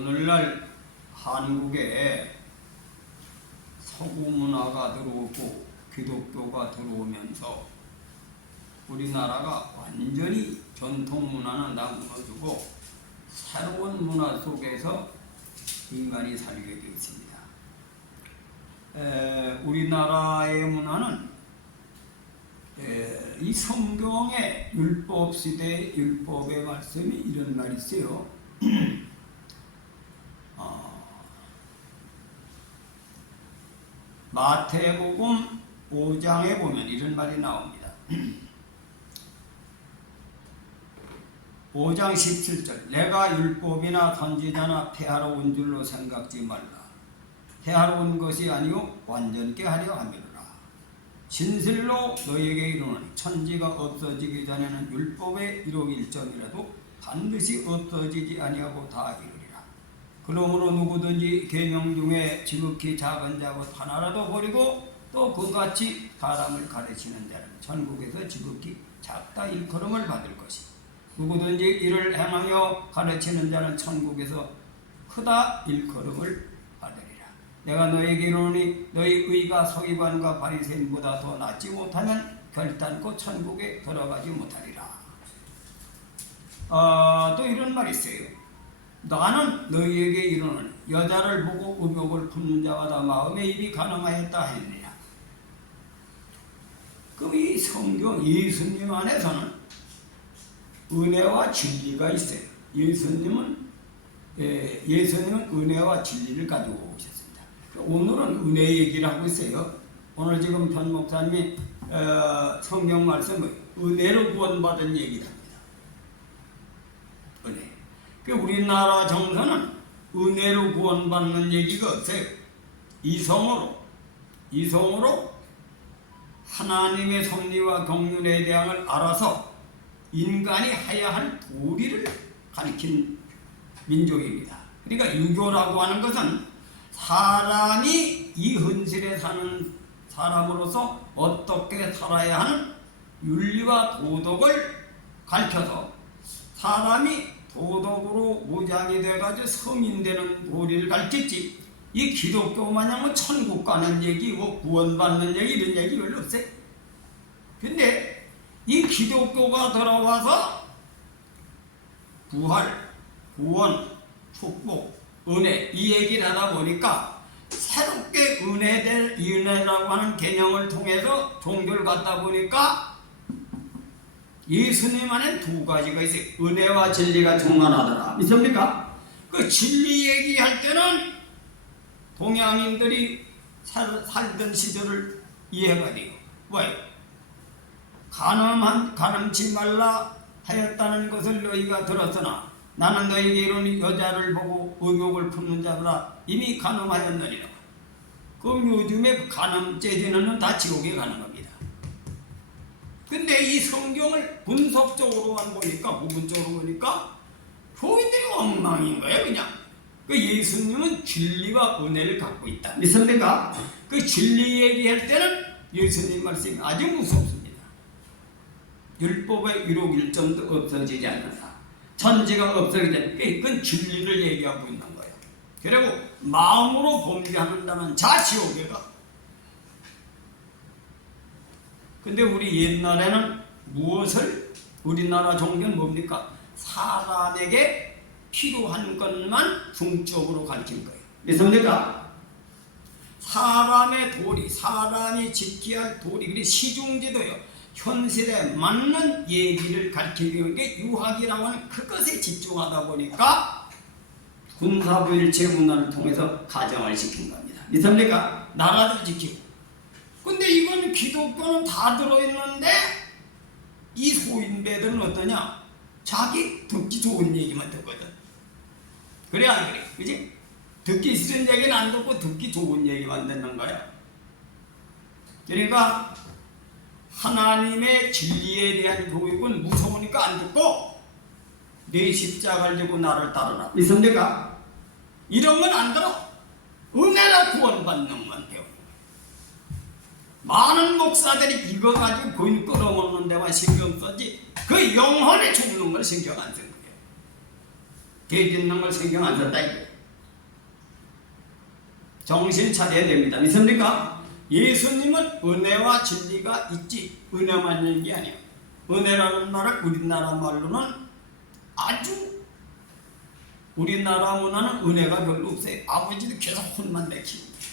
오늘날 한국에 서구 문화가 들어오고 기독교가 들어오면서 우리나라가 완전히 전통 문화는 다 무너지고 새로운 문화 속에서 인간이 살게 되어 있습니다. 우리나라의 문화는 이 성경의 율법 시대의 율법의 말씀이 이런 말이 있어요. 마태복음 5장에 보면 이런 말이 나옵니다. 5장 17절 내가 율법이나 선지자나 폐하러 온 줄로 생각지 말라. 폐하러 온 것이 아니요 완전케 하려 함이로라. 진실로 너희에게 이르노니 천지가 없어지기 전에는 율법의 1억 1점이라도 반드시 없어지지 아니하고 다 이루리라. 그러므로 누구든지 계명 중에 지극히 작은 자것 하나라도 버리고 또 그같이 사람을 가르치는 자는 천국에서 지극히 작다 일컬음을 받을 것이고 누구든지 이를 행하며 가르치는 자는 천국에서 크다 일컬음을 받으리라. 내가 너에게 이르노니 너희 의가 서기관과 바리새인보다 더 낫지 못하면 결단코 천국에 들어가지 못하리라. 또 이런 말이 있어요. 나는 너희에게 이르노니 여자를 보고 의욕을 품는 자가 다 마음의 입이 가늠하였다 했느냐. 그럼 이 성경 예수님 안에서는 은혜와 진리가 있어요. 예수님은 은혜와 진리를 가지고 오셨습니다. 오늘은 은혜 얘기를 하고 있어요. 오늘 지금 편 목사님이 성경 말씀을 은혜로 구원받은 얘기를 합니다. 은혜. 우리나라 정서는 은혜로 구원받는 얘기가 없어요. 이성으로 하나님의 섭리와 경륜에 대항을 알아서 인간이 해야 할 도리를 가리킨 민족입니다. 그러니까 유교라고 하는 것은 사람이 이 현실에 사는 사람으로서 어떻게 살아야 하는 윤리와 도덕을 가르쳐서 사람이 도덕으로 무장이 돼가지고 성인 되는 도리를 가르쳤지. 이 기독교 마냥은 천국 가는 얘기, 구원받는 얘기 이런 얘기 별로 없어요. 근데 이 기독교가 들어와서 부활, 구원, 축복, 은혜 이 얘기를 하다 보니까 새롭게 은혜라고 하는 개념을 통해서 종교를 갖다 보니까 예수님 안에 두 가지가 있어요. 은혜와 진리가 충만하더라. 믿습니까? 그 진리 얘기할 때는 동양인들이 살던 시절을 이해가 돼요. 왜? 간음치 말라 하였다는 것을 너희가 들었으나 나는 너희에게 이르노니 여자를 보고 의욕을 품는 자보다 이미 간음하였느니라. 그럼 요즘에 간음 재지는 다 지옥에 가는 겁니다. 근데 이 성경을 분석적으로만 보니까 부분적으로 보니까 교인들이 엉망인 거예요. 그냥 그 예수님은 진리와 은혜를 갖고 있다. 믿습니까? 그 진리 얘기할 때는 예수님 말씀이 아주 무섭습니다. 율법의 1억 1점도 없어지지 않는다. 천지가 없어지기 전에 그건 진리를 얘기하고 있는 거예요. 그리고 마음으로 범죄한다는 자 지옥에 가. 근데 우리 옛날에는 무엇을 우리나라 종교는 뭡니까? 사람에게 필요한 것만 중적으로 가르친 거예요. 믿습니까? 사람의 도리, 사람이 지켜야 할 도리, 그리고 시중지도요. 현실에 맞는 얘기를 가르치는 게 유학이라고 하는 그것에 집중하다 보니까 군사부일체 문화를 통해서 가정을 지킨 겁니다. 믿습니까? 나라도 지키고. 근데 이건 기독교는 다 들어있는데 이 소인배들은 어떠냐? 자기 듣기 좋은 얘기만 듣거든. 그래 안 그래? 그지? 듣기 싫은 얘기는 안 듣고 듣기 좋은 얘기만 듣는 거야. 그러니까 하나님의 진리에 대한 교육은 무서우니까 안 듣고 내 십자가를 지고 나를 따르라. 믿습니까? 이런 건 안 들어. 은혜로 구원받는 건 배워. 많은 목사들이 이거 가지고 거인 끌어먹는 데만 신경 쓰지 그 영혼에 죽는 걸 신경 안 쓴 거예요. 개 짓는 걸 신경 안 썼다 이거예요. 정신 차려야 됩니다. 믿습니까? 예수님은 은혜와 진리가 있지 은혜만 있는 게 아니에요. 은혜라는 말을 우리나라 말로는 아주 우리나라 문화는 은혜가 별로 없어요. 아버지도 계속 혼만 내키는 거지.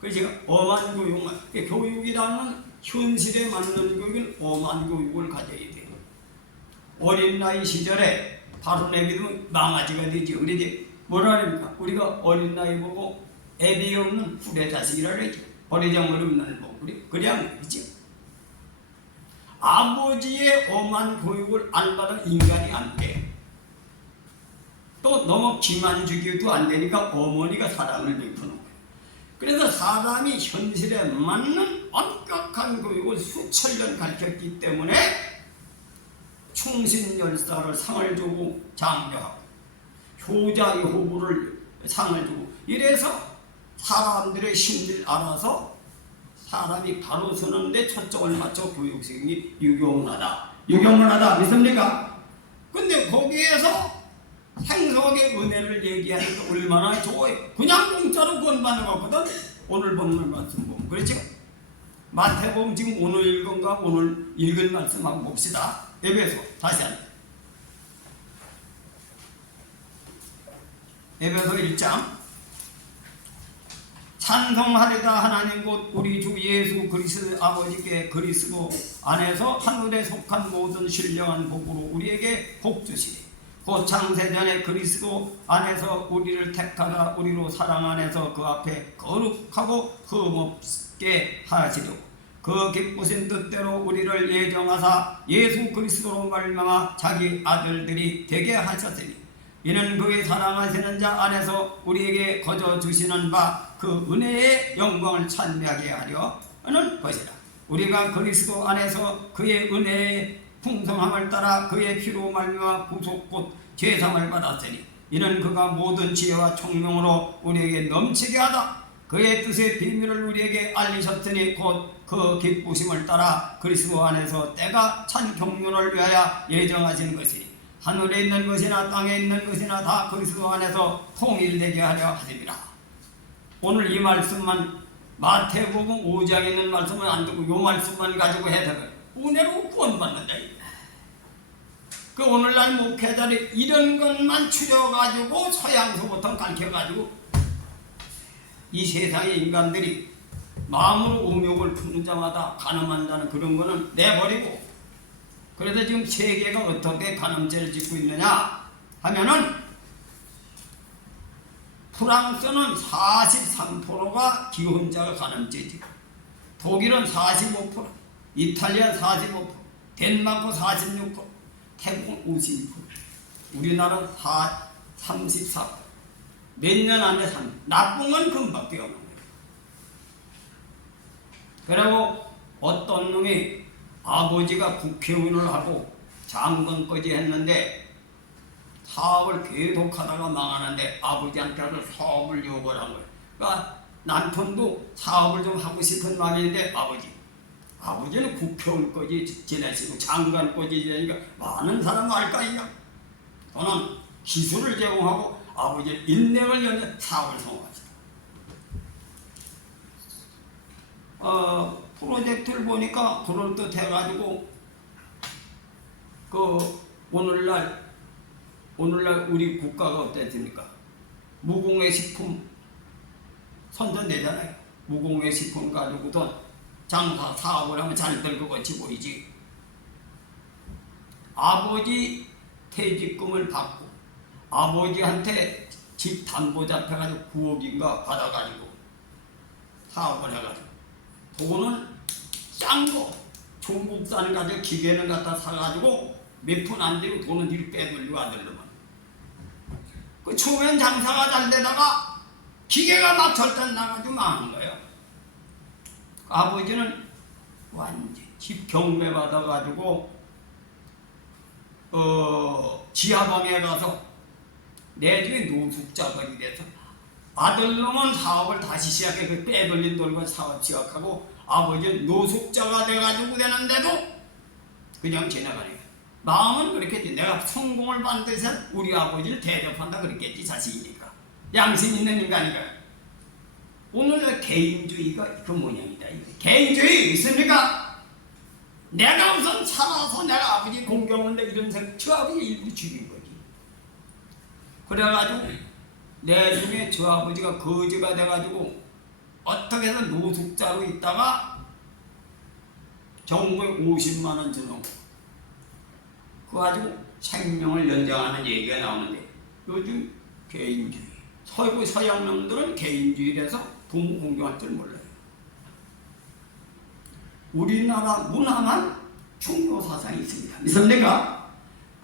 그래서 제가 엄한 교육만, 교육이라는 현실에 맞는 교육은 엄한 교육을 가져야 돼요. 어린 나이 시절에 바로 내비두면 망아지가 되지. 그러지 뭐라 그럽니까? 우리가 어린 나이 보고 애비 없는 후레 자식이라 그러지. 버리장머리 없는 뭐 그래야 그렇지. 아버지의 엄한 교육을 안 받은 인간이 안 돼. 또 너무 기만주기도 안 되니까 어머니가 사랑을 베푸는 거예요. 그래서 사람이 현실에 맞는 엄격한 교육을 수천 년 가르쳤기 때문에 충신열사를 상을 주고 장려하고 효자의 호구를 상을 주고 이래서 사람들의 심리를 알아서 사람이 바로 서는데 초점을 맞춰 교육생이 유경문하다 믿습니까? 근데 거기에서 생석의 은혜를 얘기하니까 얼마나 좋아요. 그냥 공짜로 구원받는 것보다 오늘 본문 말씀 보면 그렇죠? 마태복음 지금 오늘 읽은 거 오늘 읽을 말씀 한번 봅시다. 에베소 다시 한번 에베소 1장 찬송하리다 하나님 곧 우리 주 예수 그리스도 아버지께 그리스도 안에서 하늘에 속한 모든 신령한 복으로 우리에게 복 주시리. 곧 창세전에 그리스도 안에서 우리를 택하다 우리로 사랑 안에서 그 앞에 거룩하고 흠없게 하시려 그 기쁘신 뜻대로 우리를 예정하사 예수 그리스도로 말미암아 자기 아들들이 되게 하셨으니 이는 그의 사랑하시는 자 안에서 우리에게 거저 주시는 바 그 은혜의 영광을 찬미하게 하려 하는 것이라. 우리가 그리스도 안에서 그의 은혜의 풍성함을 따라 그의 피로 말미암아 구속 곧 죄상을 받았으니 이는 그가 모든 지혜와 총명으로 우리에게 넘치게 하다 그의 뜻의 비밀을 우리에게 알리셨으니 곧 그 기쁘심을 따라 그리스도 안에서 때가 찬 경륜을 위하여 예정하신 것이 하늘에 있는 것이나 땅에 있는 것이나 다 그리스도 안에서 통일되게 하려 하십니다. 오늘 이 말씀만 마태복음 5장에 있는 말씀은 안 듣고 이 말씀만 가지고 해석을 은혜로 구원받는다. 그 오늘날 목회자들이 이런 것만 추려가지고 서양서부터 가르쳐가지고 이 세상의 인간들이 마음으로 음욕을 푸는 자마다 가늠한다는 그런 거는 내버리고 그래서 지금 세계가 어떻게 간음죄를 짓고 있느냐 하면은 프랑스는 43%가 기혼자가 간음죄지. 독일은 45%, 이탈리아 45%, 덴마크 46%, 태국은 52%, 우리나라는 34%. 몇 년 안에 나쁜 건 금밖에 없는 거예요. 그리고 어떤 놈이 아버지가 국회의원을 하고 장관까지 했는데 사업을 계속 하다가 망하는데 아버지한테 사업을 요구를 한 거예요. 그러니까 남편도 사업을 좀 하고 싶은 마음인데 아버지는 국회의원까지 지내시고 장관까지 지내니까 많은 사람 알까이야. 저는 기술을 제공하고 아버지의 인맥을 연결 사업을 성공하시다. 프로젝트를 보니까 그럴듯해가지고 오늘날 우리 국가가 어땠습니까? 무공해 식품 선전되잖아요. 무공해 식품 가지고도 장사 사업을 하면 잘 될 것 같이 보이지. 아버지 퇴직금을 받고 아버지한테 집 담보 잡혀가지고 9억인가 받아가지고 사업을 해가지고 돈은 싼 거 중국산 가지고 기계는 갖다 사가지고 몇 푼 안 되고 돈은 뒤로 빼돌리고 아들로만. 그 처음엔 장사가 잘 되다가 기계가 막 절단 나가지고 망한 거예요. 아버지는 완전 집 경매 받아가지고 지하방에 가서 내주에 노숙자가 돼서 아들놈은 사업을 다시 시작해 그 빼돌린 돈과 사업 시작하고 아버지는 노숙자가 돼가지고 되는데도 그냥 지나가네요. 마음은 그렇겠지. 내가 성공을 반드시 우리 아버지를 대접한다 그랬겠지. 자식이니까 양심 있는 인간이니까. 오늘날 개인주의가 그 모양이다. 개인주의 있습니까? 내가 우선 살아서 내가 아버지 공경하는데 이런 생각, 저 아버지 일부 죽인 거지. 그래가지고 내중에 저 아버지가 거지가 돼가지고 어떻게 해서 노숙자로 있다가 정부에 50만 원 주는 거. 그거 가지고 생명을 연장하는 얘기가 나오는데 요즘 개인주의. 서양 놈들은 개인주의라서 부모 공경할 줄 몰라요. 우리나라 문화만 종교 사상이 있습니다. 믿습니까?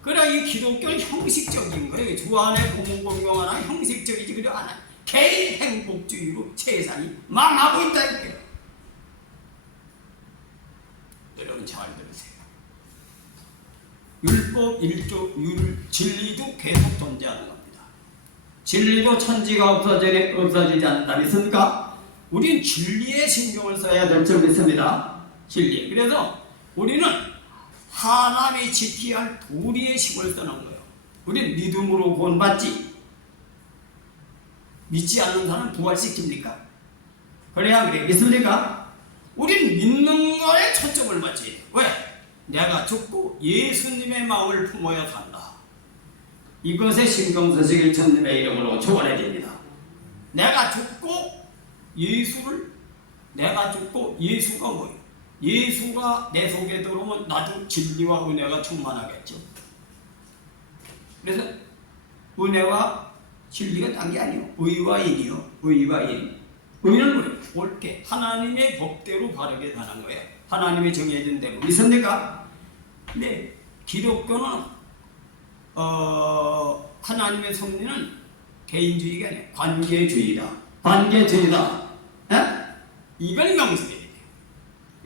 그래 이 기독교는 형식적인 거예요. 주 안에 부모 공경하나 형식적이지 그래 안 해. 개인 행복주의로 세상이 망하고 있다 이거예요. 여러분 잘 들으세요. 율법 1조 진리도 계속 존재하는 겁니다. 진리도 천지가 없어지지 않는다. 믿습니까? 우린 진리에 신경을 써야 될 줄 믿습니다. 진리. 그래서 우리는 하나님이 지켜야 할 도리의 신경을 쓰는 거예요. 우린 믿음으로 구원받지. 믿지 않는 사람은 부활시킵니까? 그래야 그래. 믿습니까? 우린 믿는 거에 초점을 맞춰야 돼. 왜? 내가 죽고 예수님의 마음을 품어야 산다. 이것에 신경 쓰시길 주님의 이름으로 축원해 드립니다. 내가 죽고 예수가 뭐예요? 예수가 내 속에 들어오면 나도 진리와 은혜가 충만하겠죠. 그래서 은혜와 진리가 딴 게 아니에요. 의와 인이요. 의와 인. 의는 뭐예요? 옳게 하나님의 법대로 바르게 사는 거예요. 하나님이 정해진 대로. 믿습니까? 근데 기독교는 하나님의 섭리는 개인주의가 아니에요. 관계주의다. 관계주의다. 에? 이걸 명심해야 돼요.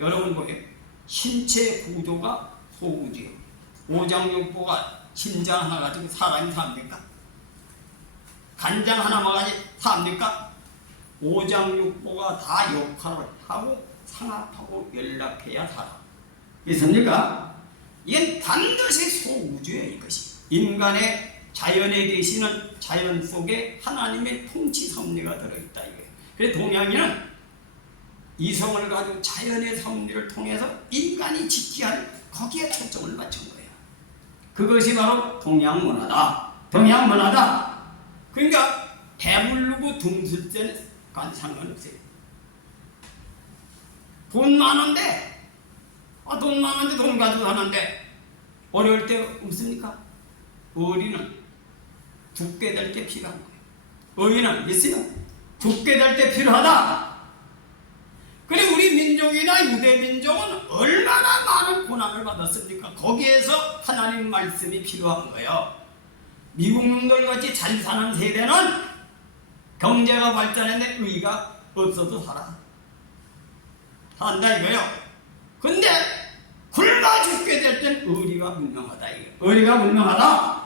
여러분 뭐예요? 신체 구조가 소우주예요. 오장육부가 심장 하나 가지고 사람이 삽니까? 간장 하나만 가지고 삽니까? 오장육부가 다 역할을 하고 상합하고 연락해야 살아. 있습니까? 이건 반드시 소우주예요. 이것이 인간의 자연에 계시는 자연 속에 하나님의 통치 섭리가 들어있다. 이게. 그래서 동양인은 이성을 가지고 자연의 섭리를 통해서 인간이 지켜야 할 거기에 초점을 맞춘 거예요. 그것이 바로 동양 문화다. 동양 문화다. 그러니까 배부르고 둥슬 때는 상관없어요. 돈 많은데 돈 가지고 사는데 어려울 때 없습니까? 어리는 죽게 될 때 필요한 거예요. 의인은 있어요. 죽게 될 때 필요하다. 그래 우리 민족이나 유대 민족은 얼마나 많은 고난을 받았습니까? 거기에서 하나님 말씀이 필요한 거예요. 미국 놈들 같이 잘 사는 세대는 경제가 발전했는데 의가 없어도 산다 이거예요. 근데 굶어 죽게 될 땐 의리가 분명하다. 의리가 분명하다.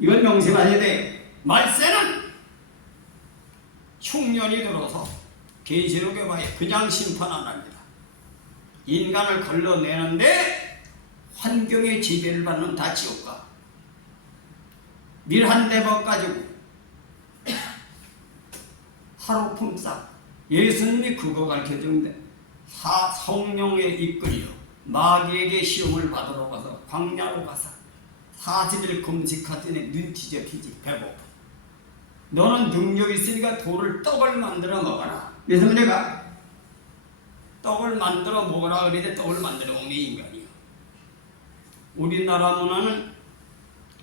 이걸 명심하셔야 돼. 말세는 흉년이 들어서 계시록에 봐요. 그냥 심판 안 합니다. 인간을 걸러내는데 환경의 지배를 받는 다 지옥가. 밀 한 대박 가지고 하루 품삯. 예수님이 그거 가르쳐주는데 성령에 이끌려 마귀에게 시험을 받으러 가서 광야로 가서 40일 금식하더니 눈 뒤집히지. 배고파. 너는 능력 있으니까 떡을 만들어 먹어라. 그래서 내가 떡을 만들어 먹으라 그랬는데 떡을 만들어 먹는 인간이요. 우리나라 문화는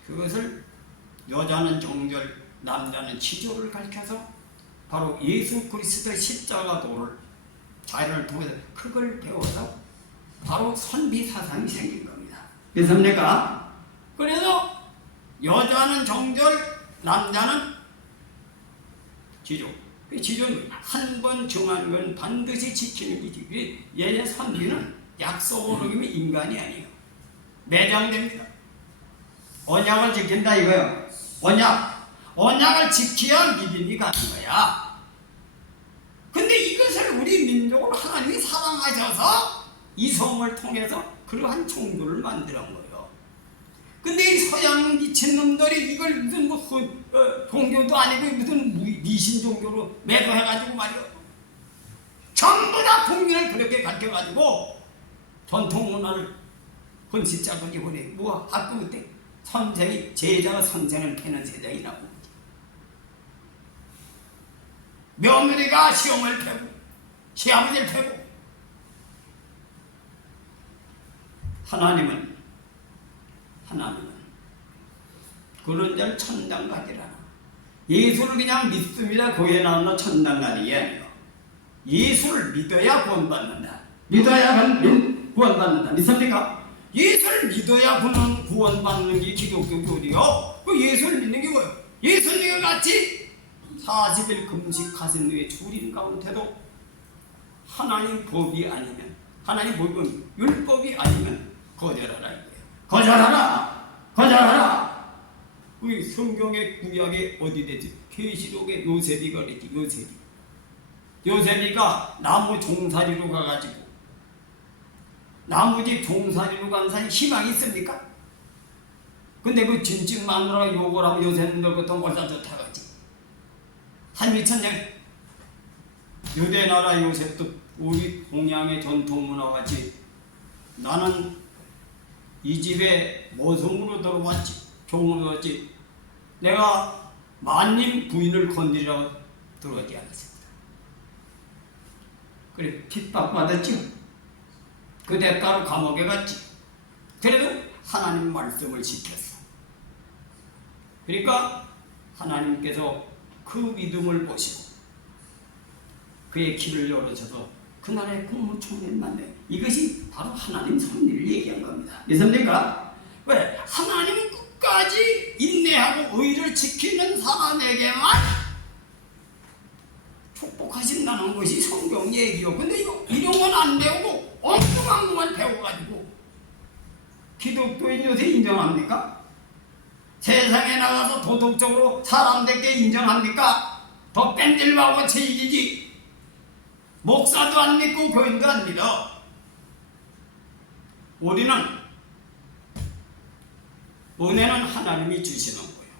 그것을 여자는 정절, 남자는 치조를 가르쳐서 바로 예수 그리스도의 십자가 도를 자유를 통해서 그걸 배워서 바로 선비 사상이 생긴 겁니다. 그렇습니까? 그래서 여자는 정절, 남자는 지조. 지조는 한 번 정한 건 반드시 지키는 거지. 얘네 선비는 약속을 어기면 인간이 아니에요. 매장됩니다. 언약을 지킨다 이거예요. 언약을 지켜야 믿음이 가는 거야. 근데 이것을 우리 민족을 하나님이 사랑하셔서 이성을 통해서 그러한 종교를 만들어 거예요. 근데 이 서양 미친놈들이 이걸 무슨 뭐 종교도 아니고 무슨 미신 종교로 매도해가지고 말이야. 전부 다 국민을 그렇게 가르쳐가지고 전통 문화를 헌시자거기 보내. 뭐 학교 그때 선생이 제자가 선생을 패는 세상이 나오고 며느리가 시험을 패고 시아버지를 패고. 하나님은 그런 자를 천당 가지라. 예수를 그냥 믿습니다. 교회 나오나 천당 가는 게 아니에요. 예수를 믿어야 구원받는다. 믿어야 구원받는다. 믿습니까? 예수를 믿어야 구원받는 게 기독교 교리요. 그 예수를 믿는 게 뭐예요? 예수님과 같이 40일 금식하신 후에 주린 가운데도 하나님 법이 아니면, 하나님 법은 율법이 아니면 거절하라 이거예요. 거절하라. 우리 성경의 구약에 어디 되지? 계시록에 요셉이가 그랬지. 요셉이가 나무 종살이로 가가지고 나무집 종살이로 간 사람이 희망이 있습니까? 근데 그 진ጭ 마누라가 욕을 하고 요셉 너부터 멀다 좋다가지. 한미천장 유대 나라 요셉도 우리 동양의 전통 문화같이 나는 이 집에 모성으로 들어왔지, 종으로 들어왔지, 내가 만님 부인을 건드리라고 들어오지 않았습니다. 그래 핍박받았죠. 그 대가로 감옥에 갔지. 그래도 하나님 말씀을 지켰어. 그러니까 하나님께서 그 믿음을 보시고 그의 길을 열어줘서 그날의 국무총리를 만나. 이것이 바로 하나님 섭리를 얘기한 겁니다. 믿습니까? 왜? 하나님은 끝까지 인내하고 의를 지키는 사람에게만 축복하신다는 것이 성경 얘기요. 근데 이런 건 안 배우고 엉뚱한 것만 배워가지고 기독교인 요새 인정합니까? 세상에 나가서 도덕적으로 사람들께 인정합니까? 더 뺀질하고 체이기지. 목사도 안 믿고 교인도 안 믿어. 우리는 은혜는 하나님이 주시는 거예요.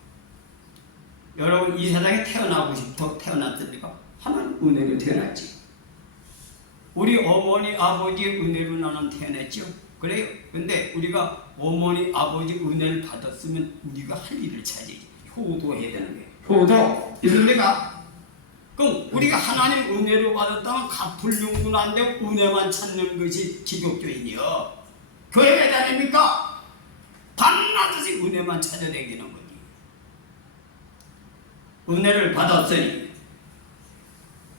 여러분 이 세상에 태어나고 싶어 태어났습니까? 하나님 은혜로 태어났지. 우리 어머니 아버지의 은혜로 나는 태어났죠. 그래요. 근데 우리가 어머니 아버지 은혜를 받았으면 우리가 할 일을 찾아야지. 효도해야 되는 거예요. 효도. 믿습니까? 그럼 우리가 하나님 은혜로 받았다면 갚을 용도는 안 되고 은혜만 찾는 것이 기독교인이요. 교회 왜 다닙니까? 밤낮없이 은혜만 찾아다니는 거지. 은혜를 받았으니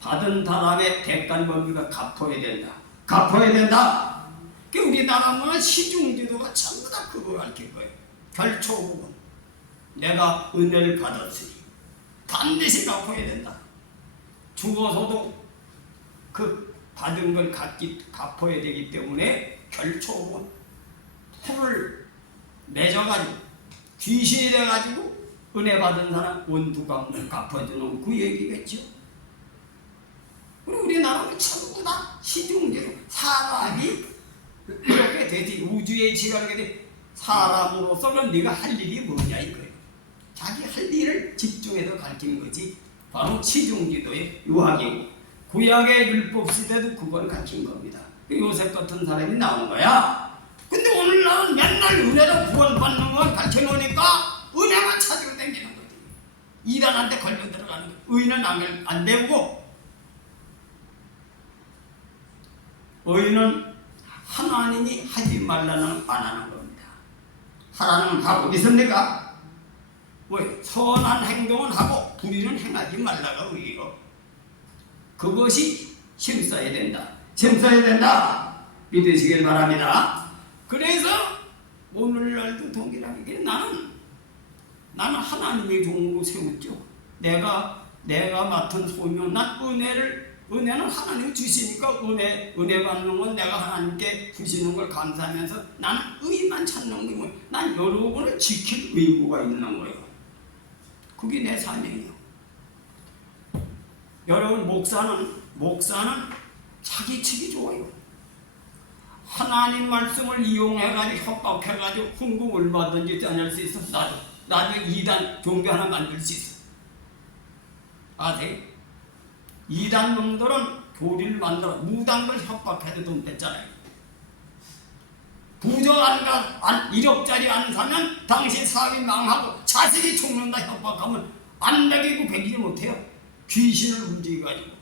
받은 사람의 대가는 뭡니까? 갚아야 된다. 갚아야 된다. 우리나라는 시중지도가 전부 다 그거 가르칠 거예요. 결초부분. 내가 은혜를 받았으니 반드시 갚아야 된다. 죽어서도 그 받은 걸 갚아야 되기 때문에 결초부분. 풀을 맺어가지고 귀신이 돼가지고 은혜 받은 사람 원두감을 갚아주는 그 얘기겠죠. 우리나라는 전부 다 시중제로 사람이 이렇게 되지. 우주의 지각하게 돼. 사람으로서는 네가 할 일이 뭐냐 이거예요. 자기 할 일을 집중해서 가르치는 거지. 바로 시중지도의 유학이고 구약의 율법 시대도 그걸 가르친 겁니다. 요셉 같은 사람이 나온 거야. 근데 오늘날은 맨날 은혜로 구원받는 걸 가르쳐 놓으니까 은혜만 찾으러 다니는 거지. 이단한테 걸려 들어가는 거지. 의는 안 배우고. 의는 하나님이 하지 말라는 안 하는 겁니다. 하라는 하고. 믿습니까? 왜? 선한 행동은 하고 불의는 행하지 말라가 의요. 그것이 힘써야 된다. 힘써야 된다. 믿으시길 바랍니다. 그래서 오늘날도 동일하게 나는 하나님의 종으로 세웠죠. 내가 맡은 소명, 난 은혜는 하나님 주시니까 은혜 받는 건 내가 하나님께 주시는 걸 감사하면서 나는 의만 찾는 거예요. 난 여러분을 지킬 의무가 있는 거예요. 그게 내 사명이에요. 여러분 목사는 자기 척이 좋아요. 하나님 말씀을 이용해가지고 협박해가지고 훈금을 받든지 떠날 수 있어. 나도 나중에 이단 종교 하나 만들 수 있어. 아세요? 이단 놈들은 교리를 만들어 무당을 협박해도 돈 뺐잖아요. 부저 안 1억짜리 안 사면 당신 사업이 망하고 자식이 죽는다 협박하면 안 먹이고 베기지 못해요. 귀신을 움직여가지고.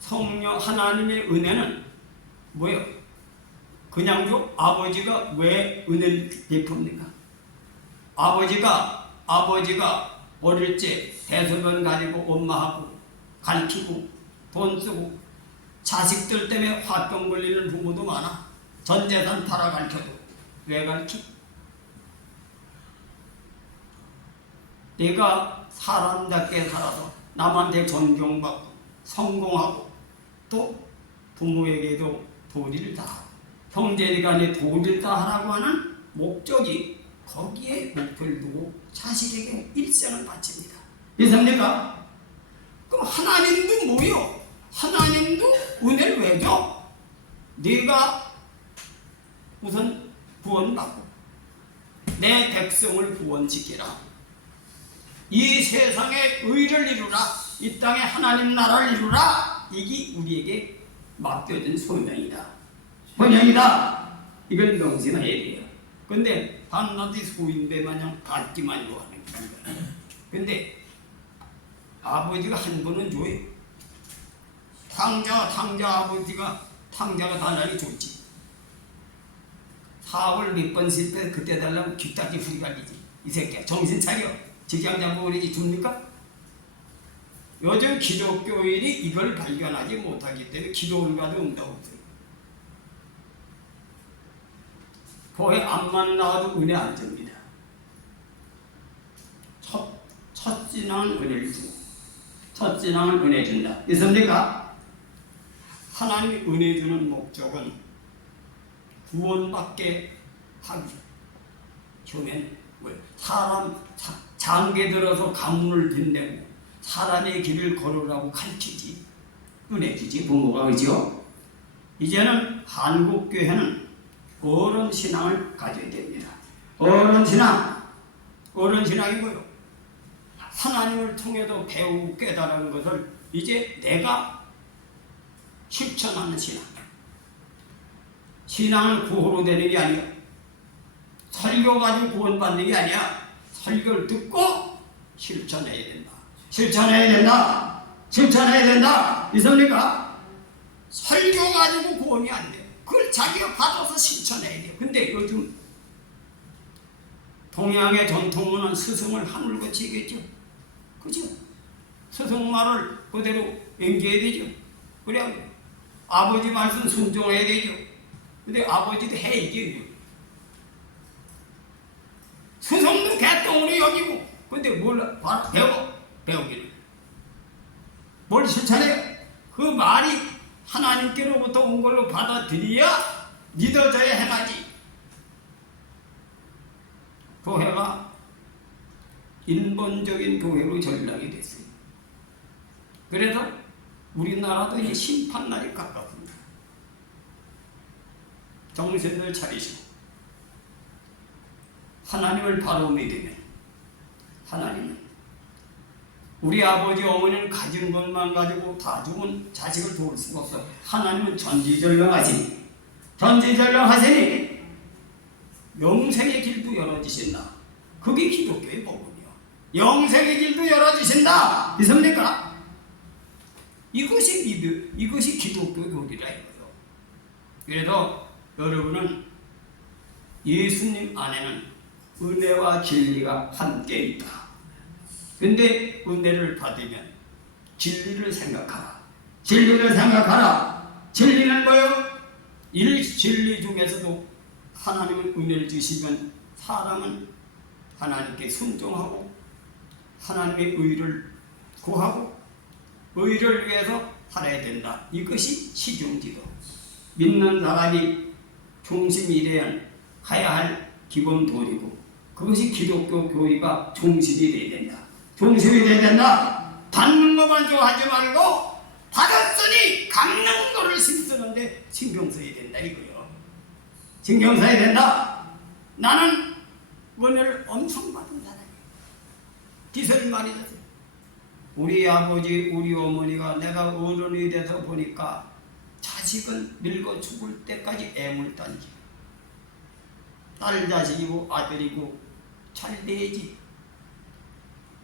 성령 하나님의 은혜는 뭐예요? 그냥 아버지가 왜 은혜를 베풉니까? 아버지가 어릴 때 대소변 가지고 엄마하고 가르치고 돈 쓰고 자식들 때문에 화병 걸리는 부모도 많아. 전 재산 팔아 가르쳐도 왜 가르치? 내가 사람답게 살아서 남한테 존경받고 성공하고 또 부모에게도 도리를 다하고 형제간에 도리를 다하라고 하는 목적이 거기에 목표를 두고 자식에게 일생을 바칩니다. 이해합니까? 그럼 하나님도 뭐요? 하나님도 은혜를 왜 줘? 네가 우선 구원받고 내 백성을 구원시키라. 이 세상에 의를 이루라. 이 땅에 하나님 나라를 이루라. 이게 우리에게 맡겨진 소명이다. 번영이다. 이걸 명심해야 돼요. 근데 한나디 소인배 마냥 받기만 하는 거예요. 근데 아버지가 한 번은 줘요. 탕자 아버지가 탕자가 달라니 좋지. 사업을 몇 번 실패 그때 달라고 귀딱지 후리갈리지. 이 새끼야 정신 차려. 직장 잡고 그러지 줍니까? 요즘 기독교인이 이걸 발견하지 못하기 때문에 기도원가도 응답 없어요. 교회 앞만 나와도 은혜 안 줍니다. 첫 진앙은 은혜를 주고 첫 진앙은 은혜 준다. 있습니까? 하나님이 은혜 주는 목적은 구원받게 하기. 처음엔 사람 장계 들어서 가문을 빚내고 사람의 길을 걸으라고 가르치지. 은혜 주지 부모가. 그죠? 이제는 한국교회는 어른 신앙을 가져야 됩니다. 어른 신앙이 뭐요? 하나님을 통해서 배우고 깨달은 것을 이제 내가 실천하는 신앙. 신앙은 구호로 되는 게 아니야. 설교 가지고 구원받는 게 아니야. 설교를 듣고 실천해야 된다. 실천해야 된다. 있습니까? 설교 가지고 구원이 안 돼. 그걸 자기가 받아서 실천해야 돼. 근데 요즘 동양의 전통문은 스승을 하늘 거치겠죠. 그죠? 스승 말을 그대로 연기해야 되죠. 그래 아버지 말씀 순종해야 되죠. 근데 아버지도 해야죠. 스승도 개똥으로 여기고 근데 뭘 배우기를 뭘 실천해요? 그 말이 하나님께로부터 온 걸로 받아들여야 믿어져야 해야지. 교회가 인본적인 교회로 전락이 됐어요. 그래서 우리나라도 이제 심판날이 가깝습니다. 정신을 차리시고 하나님을 바로 믿으면 하나님은 우리 아버지 어머니는 가진 것만 가지고 다 죽은 자식을 도울 수가 없어. 하나님은 전지전능하시니 영생의 길도 열어주신다. 그게 기독교의 복음이요. 영생의 길도 열어주신다. 믿습니까? 이것이 기독교 교리라 이거요. 그래서 여러분은 예수님 안에는 은혜와 진리가 함께 있다. 근데 은혜를 받으면 진리를 생각하라. 진리는 뭐요? 진리 중에서도 하나님은 은혜를 주시면 사람은 하나님께 순종하고 하나님의 의를 구하고 의를 위해서 살아야 된다. 이것이 시중지도. 믿는 사람이 중심이 가야 할 기본 도리고 그것이 기독교 교리가 중심이 돼야 된다. 받는 것만 좋아하지 말고 받았으니 갚는 거를 심쓰는데 신경 써야 된다 이거요. 신경 써야 된다. 나는 은혜를 엄청 받은 사람이에요. 기술이 많이 됐어요. 우리 아버지 우리 어머니가 내가 어른이 돼서 보니까 자식은 늙어 죽을 때까지 애물단지. 딸 자식이고 아들이고 잘 돼야지.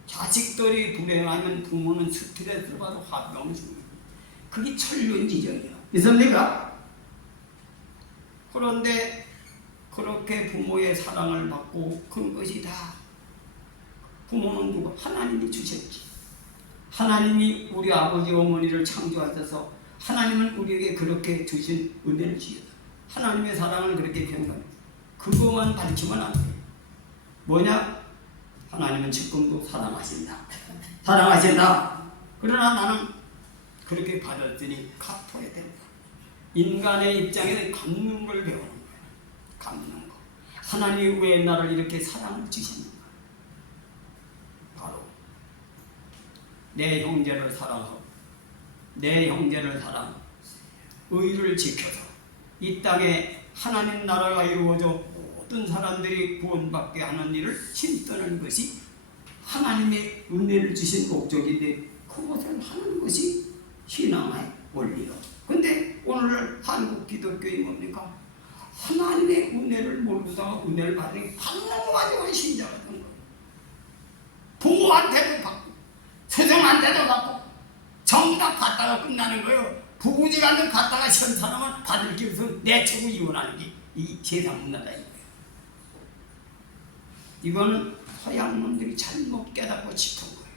자식들이 불행하면 부모는 스트레스 받아 화병 줍니다. 그게 천륜지정이야. 있습니까? 그런데 그렇게 부모의 사랑을 받고 큰 것이 다 부모는 누구? 하나님이 주셨지. 하나님이 우리 아버지 어머니를 창조하셔서 하나님은 우리에게 그렇게 주신 은혜를 지어서 하나님의 사랑을 그렇게 표현합니다. 그것만 가르치면 안 돼요. 뭐냐? 하나님은 지금도 사랑하신다. 사랑하신다. 그러나 나는 그렇게 받았더니 갚아야 된다. 인간의 입장에서 갚는 걸 배우는 거야. 갚는 거. 하나님이 왜 나를 이렇게 사랑을 주셨는가? 바로 내 형제를 사랑하고 내 형제를 사랑하고 의를 지켜서 이 땅에 하나님 나라가 이루어져 모든 사람들이 구원받게 하는 일을 힘쓰는 것이 하나님의 은혜를 주신 목적인데 그것을 하는 것이 신앙의 원리요. 근데 오늘 한국 기독교이 뭡니까? 하나님의 은혜를 모르다가 은혜를 받으니 반응하지만 신자가 된 거예요. 부모한테도 받고 세상한테도 받고 전부 다 받다가 끝나는 거예요. 부부지간을 갖다가 현 사람은 받을 게 없어 내치고 이혼하는 게 이 세상 문화다 이거예요. 이거는 서양 놈들이 잘못 깨닫고 싶은 거예요.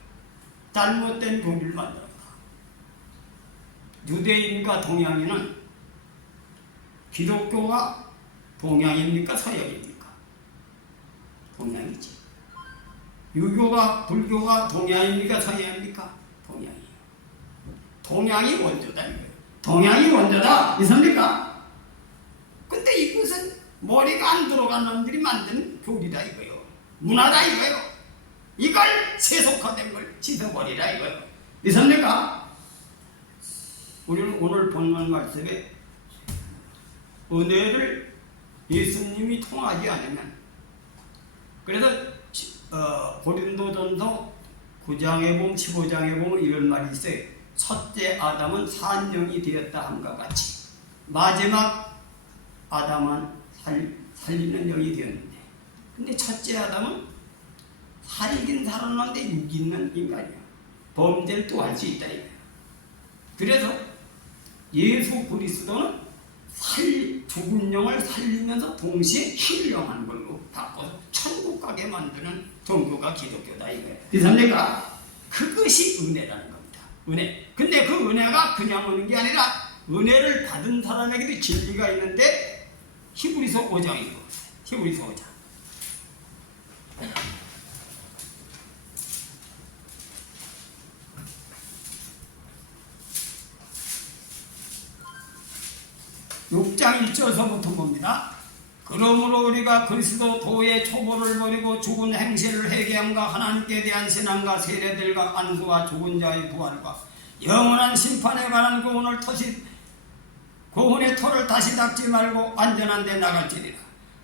잘못된 교리를 만들었다. 유대인과 동양인은 기독교가 동양입니까? 서양입니까? 동양이지. 유교가 불교가 동양입니까? 서양입니까? 동양이에요. 동양이 원조다 이거예요. 동양이 원조다. 있습니까? 근데 이것은 머리가 안 들어간 놈들이 만든 교리다 이거예요. 문화다 이거예요. 이걸 세속화된 걸 씻어버리라 이거예요. 있습니까? 우리는 오늘 본문 말씀에 은혜를 예수님이 통하지 않으면 그래서 고린도전서 9장에 보면 15장에 보면 이런 말이 있어요. 첫째 아담은 산영이 되었다 함과 같이 마지막 아담은 살리는 영이 되었는데 근데 첫째 아담은 살긴 살았는데 육 있는 인간이야. 범죄를 또 할 수 있다 이거야. 그래서 예수 그리스도는 죽은 영을 살리면서 동시에 힐령하는 걸로 바꿔서 천국 가게 만드는 종교가 기독교다 이거예요. 이해합니까? 그것이 은혜라는 겁니다. 은혜. 근데 그 은혜가 그냥 오는 게 아니라 은혜를 받은 사람에게도 진리가 있는데 히브리서 5장이고 히브리서 5장. (6장 1절서부터) 봅니다. 그러므로 우리가 그리스도 도의 초보를 버리고 죽은 행실을 회개함과 하나님께 대한 신앙과 세례들과 안수와 죽은 자의 부활과 영원한 심판에 관한 구원의 터를 다시 닦지 말고 안전한 데 나갈지니라.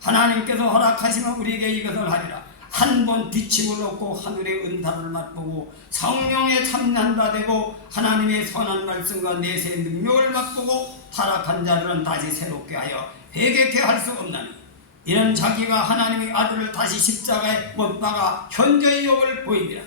하나님께서 허락하시면 우리에게 이것을 하리라. 한 번 비침을 얻고 하늘의 은사를 맛보고 성령에 참여한 바 되고 하나님의 선한 말씀과 내세 능력을 맛보고 타락한 자들은 다시 새롭게 하여 회개케 할 수 없나니 이는 자기가 하나님의 아들을 다시 십자가에 못 박아 현재의 욕을 보이리라.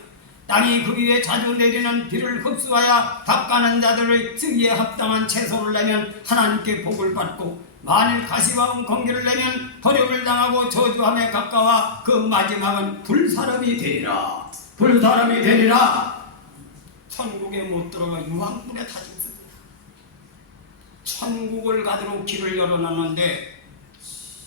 땅이 그 위에 자주 내리는 비를 흡수하여 닦아는 자들의 쓰기에 합당한 채소를 내면 하나님께 복을 받고 만일 가시와 은kon기를 내면 버림을 당하고 저주함에 가까워 그 마지막은 불사람이 되리라. 불사람이 되리라. 천국에 못 들어가 유황불에 다 죽습니다. 천국을 가도록 길을 열어놨는데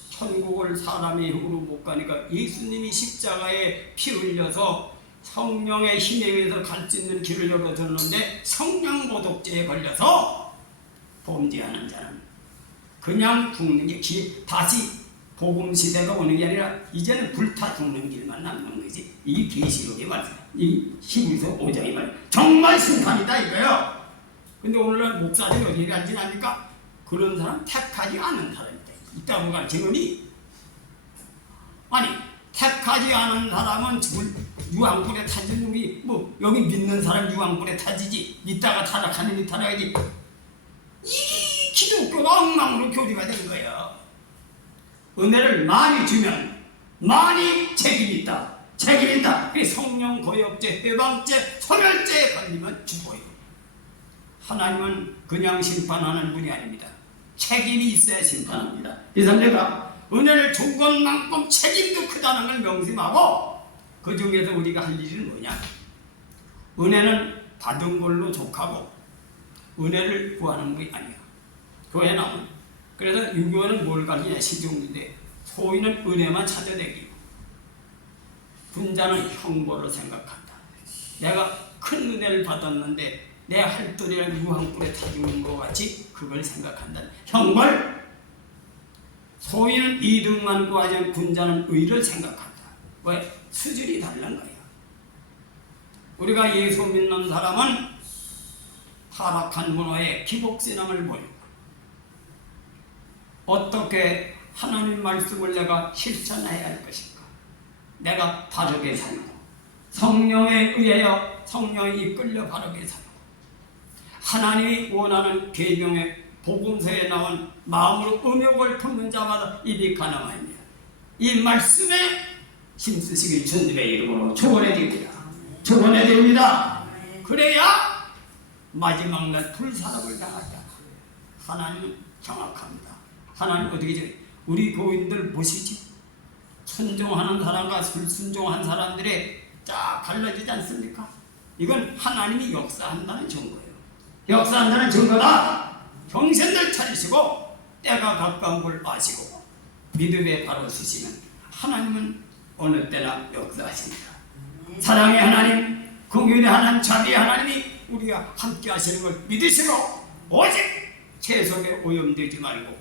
천국을 사람의 힘으로 못 가니까 예수님이 십자가에 피 흘려서 성령의 힘에 의해서 갈 수 있는 길을 열어줬는데 성령 모독죄에 걸려서 범죄하는 자는 그냥 죽는 게 다시 복음 시대가 오는 게 아니라 이제는 불타 죽는 길만 남는 거지. 이 계시록의 말씀, 이 히브리서 5장의 말 정말 심판이다 이거요. 근데 오늘날 목사들이 어디에 간지납니까? 그런 사람 택하지 않은 사람이다. 있다고 가르치더니, 아니 택하지 않은 사람은 유황불에 타지. 우리 뭐 여기 믿는 사람 유황불에 타지지, 믿다가 타락하는 타락이지. 이 기독교가 엉망으로 교리가 된 거예요. 은혜를 많이 주면 많이 책임이 있다. 책임이 있다. 성령 거역죄, 해방죄, 소멸죄에 걸리면 죽어요. 하나님은 그냥 심판하는 분이 아닙니다. 책임이 있어야 심판합니다. 그래서 내가 은혜를 준 것만큼 책임도 크다는 걸 명심하고, 그 중에서 우리가 할 일은 뭐냐? 은혜는 받은 걸로 족하고 은혜를 구하는 것이 아니야. 교회 나면. 그래서 유교는 뭘 가르치냐? 시중인데 소인은 은혜만 찾아내기고 군자는 형벌을 생각한다. 내가 큰 은혜를 받았는데 내 할도리랑 유황불에 타주는 것 같이 그걸 생각한다. 형벌. 소인은 이득만 구하지 않고 군자는 의를 생각한다. 왜? 수준이 다른 거야. 우리가 예수 믿는 사람은 타락한 문화에 기복신앙을 보이고, 어떻게 하나님 말씀을 내가 실천해야 할 것인가? 내가 바르게 살고 성령에 의하여 성령에 이끌려 바르게 살고, 하나님이 원하는 계명의 복음서에 나온 마음으로 음욕을 품는 자마다 입이 가능하며 이 말씀에 힘쓰시길 주님의 이름으로 축원해 드립니다. 축원해 드립니다. 그래야 마지막 날 불사람을 당하지 않고. 하나님은 정확합니다. 하나님 어떻게 죠? 우리 교인들 보시지? 순종하는 사람과 불순종한 사람들의 쫙 갈라지지 않습니까? 이건 하나님이 역사한다는 증거예요. 역사한다는 증거다. 정신을 차리시고 때가 가까운 걸 아시고 믿음에 바로 서시면 하나님은 어느 때나 역사하십니다. 사랑의 하나님, 긍휼의 하나님, 자비의 하나님이 우리가 함께 하시는 걸 믿으시고, 오직 세속에 오염되지 말고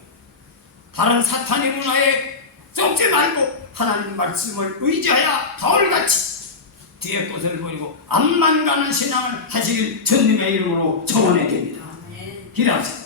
다른 사탄의 문화에 썩지 말고 하나님 말씀을 의지하여 가을같이 뒤에 것을 버리고 앞만 가는 신앙을 하시길 주님의 이름으로 청원해 드립니다. 기도합시다.